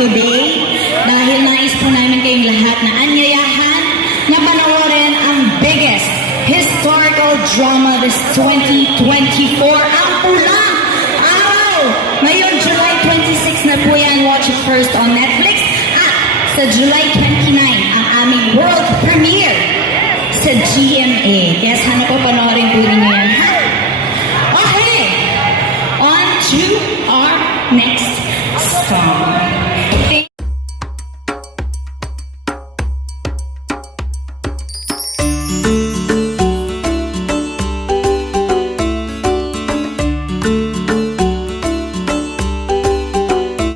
today dahil nais po namin kayong lahat na anyayahan na panoorin ang biggest historical drama this 2024, ang Pulang Araw! Ngayon, July 26 na po yan. Watch it first on Netflix. At sa July 29, ang aming world premiere sa GMA. Kaya sana po panoorin po ninyo yan? Okay, on to our next song.